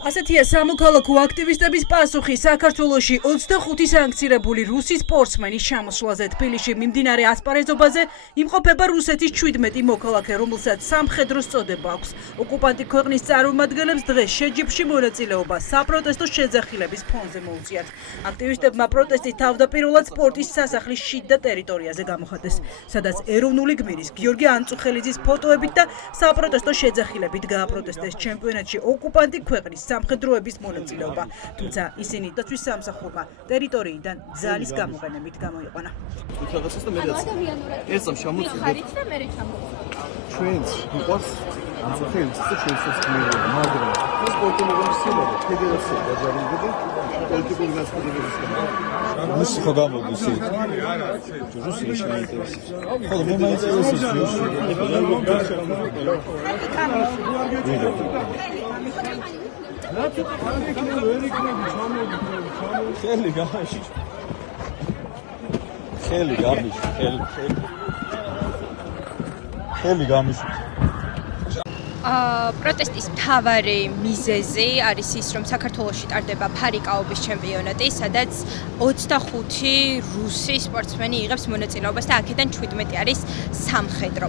ასეთია სამოქალაქო აქტივისტების პასუხი საქართველოში 25 სანქცირებული რუსი სპორტსმენის ჩამოსვლაზე. თბილისში მიმდინარე ასპარეზობაზე იმყოფება რუსეთის 17 მოქალაქე, რომელსაც სამხედრო წოდება აქვს. ოკუპანტი ქვეყნის წარმომადგენლებს დღეს შეჯიბრში მონაწილეობა საპროტესტო შეძახილების ფონზე მოუწიათ. აქტივისტებმა პროტესტის თავდაპირველად სპორტის სასახლის შიდა ტერიტორიაზე გამოხატეს, სადაც ეროვნული გმირის გიორგი ანწუხელიძის ფოტოებით და საპროტესტო შეძახილებით გააპროტესტეს ჩემპიონატში ოკუპანტი ქვეყნის სამხედროების მონაწილეობა, თუმცა ისინი დაცვის სამსახურმა ტერიტორიიდან ძალის გამოყენებით გამოიყვანა. ჩვენც მიყვარს ანწუხელიძის და ჩვენსაც გმირია, მაგრამ ეს პოლიტიკური სილა და ფედერაცია დაჯერებდა პოლიტიკური განსხვავებების გამო. რუსი ხო გამოდის იქ? რუსი რა შეინტერესებს? ხო, მე მაინტერესებს რუსი. ხელი გამიში. პროტესტის მთავარი მიზეზი არის ის, რომ საქართველოში ტარდება ფარიკაობის ჩემპიონატი, სადაც 25 რუსი სპორტსმენი იღებს მონაწილეობას და აქედან 17 არის სამხედრო.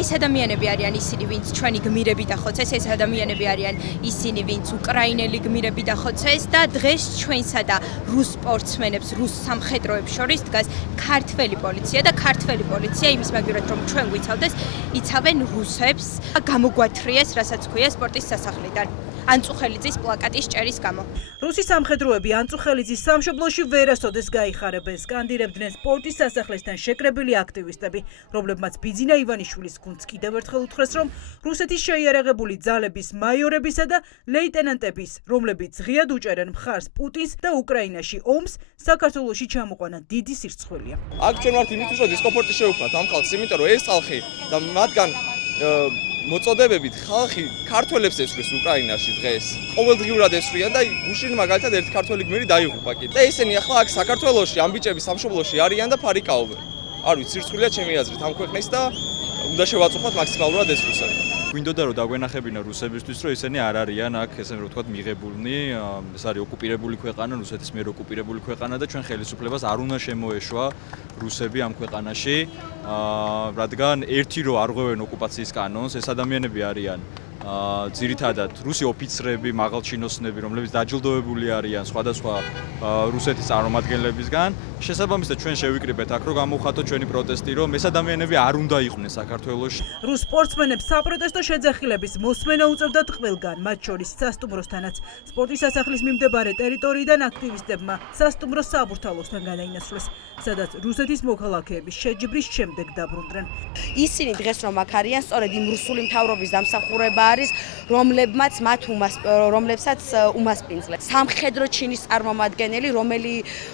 ეს ადამიანები არიან ისინი, ვინც ჩვენი გმირები დახოცეს, ეს ადამიანები არიან ისინი, ვინც უკრაინელი გმირები დახოცეს და დღეს ჩვენსა და რუს სპორტსმენებს, რუს სამხედროებს შორის დგას ქართველი პოლიცია და ქართველი პოლიცია იმის მაგივრად რომ ჩვენ გვიცავდეს, იცავენ რუსებს. გამოგვათრიეს, რასაც ქვია სპორტის სასახლიდან. ანწუხელიძის პლაკატის ჭერის გამო. რუსი სამხედროები ანწუხელიძის სამშობლოში ვერასოდეს გაიხარებენ, სკანდირებდნენ სპორტის სასახლესთან შეკრებილი აქტივისტები, რომლებმაც ბიძინა ივანიშვილის გუნდს კიდევ ერთხელ უთხრეს, რომ რუსეთის შეიარაღებული ძალების მაიორებისა და ლეიტენანტების, რომლებიც ღიად უჭერენ მხარს პუტინს და უკრაინაში ომს, საქართველოში ჩამოყვანა დიდი სირცხვილია. აქ ჩვენ ვართ იმისთვის, რომ დისკომფორტი შევქმნათ ამ ხალხს, იმიტომ რომ ეს ხალხი და მათგან მოწოდებებით ხალხი ქართველებს ესვრის უკრაინაში დღეს. ყოველდღიურად ესვრიან და უშინ მაგალითად ერთი ქართველი გმირი დაიღუპა კიდე. და ისინი ახლა აქ საქართველოში ამ ბიჭების სამშობლოში არიან და ფარიკაობენ. არ ვიცი, სირცხვილია ჩემი აზრით ამ ქვეყნის და უნდა შევაწუხოთ მაქსიმალურად ეს რუსები. გვინდოდა რომ დაგვენახებინა რუსებისთვის, რომ ისინი არ არიან აქ, ესე რომ ვთქვათ, მიღებულნი, ეს არის ოკუპირებული ქვეყანა, რუსეთის მიერ ოკუპირებული ქვეყანა და ჩვენ ხელისუფლებას არ უნდა შემოეშვა რუსები ამ ქვეყანაში, რადგან ერთი რო არ ღვევენ ოკუპაციის კანონს, ეს ადამიანები არიან ძირითადად რუსი ოფიცრები, მაღალჩინოსნები, რომლებიც დაჯილდოებული არიან სხვადასხვა რუსეთის წარმომადგენლებისგან. შესაბამისად ჩვენ შევიკრიბეთ აქ, რომ გამოვხატოთ ჩვენი პროტესტი, რომ ეს ადამიანები არ უნდა იყვნენ საქართველოში. რუს სპორტსმენებს საპროტესტო შეძახილების მოსმენა უწევდათ ყველგან, მათ შორის სასტუმროსთანაც. სპორტის სასახლის მიმდებარე ტერიტორიიდან აქტივისტებმა სასტუმრო საბურთალოსთან გადაინაცვლეს, სადაც რუსეთის მოქალაქეების შეჯიბრის შემდეგ დაბრუნდნენ. ისინი დღეს რომ აქ არიან, სწორედ იმ რუსული მთავრობის დამსახურება არის, რომლებსაც უმასპინძლებს. სამხედრო ჩინის წარმომადგენელი,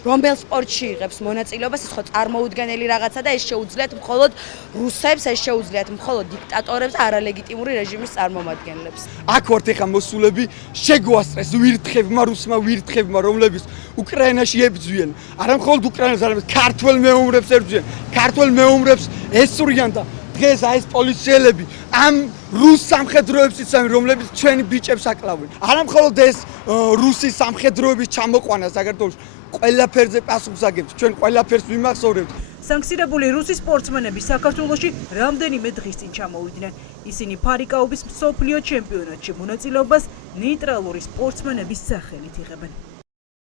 რომელ სპორტში იღებს მონაწილეობას, ეს ხო წარმოუდგენელი რაღაცა და ეს შეუძლიათ მხოლოდ რუსებს, ეს შეუძლიათ მხოლოდ დიქტატორებს და არალეგიტიმური რეჟიმის წარმომადგენლებს. აქ ვართ ეხა მოსულები, შეგვასწრეს ვირთხებმა, რუსმა ვირთხებმა, რომლებიც უკრაინაში ებრძვიან. არა მხოლოდ უკრაინას, არამედ ქართველ მეომრებს ებრძვიან. ქართველ მეომრებს ესვრიან და დღეს აი ეს პოლიციელები ამ რუს სამხედროებს იცავენ, რომლებიც ჩვენი ბიჭებს აკლავენ. არა მხოლოდ ეს რუსი სამხედროების ჩამოყვანა საქართველოში, ყველაფერზე პასუხს აგებთ. ჩვენ ყველაფერს ვიმახსოვრებთ. სანქცირებული რუსი სპორტსმენები საქართველოში რამდენიმე დღის წინ ჩამოვიდნენ. ისინი ფარიკაობის მსოფლიო ჩემპიონატში მონაწილეობას ნეიტრალური სპორტსმენების სახელით იღებენ.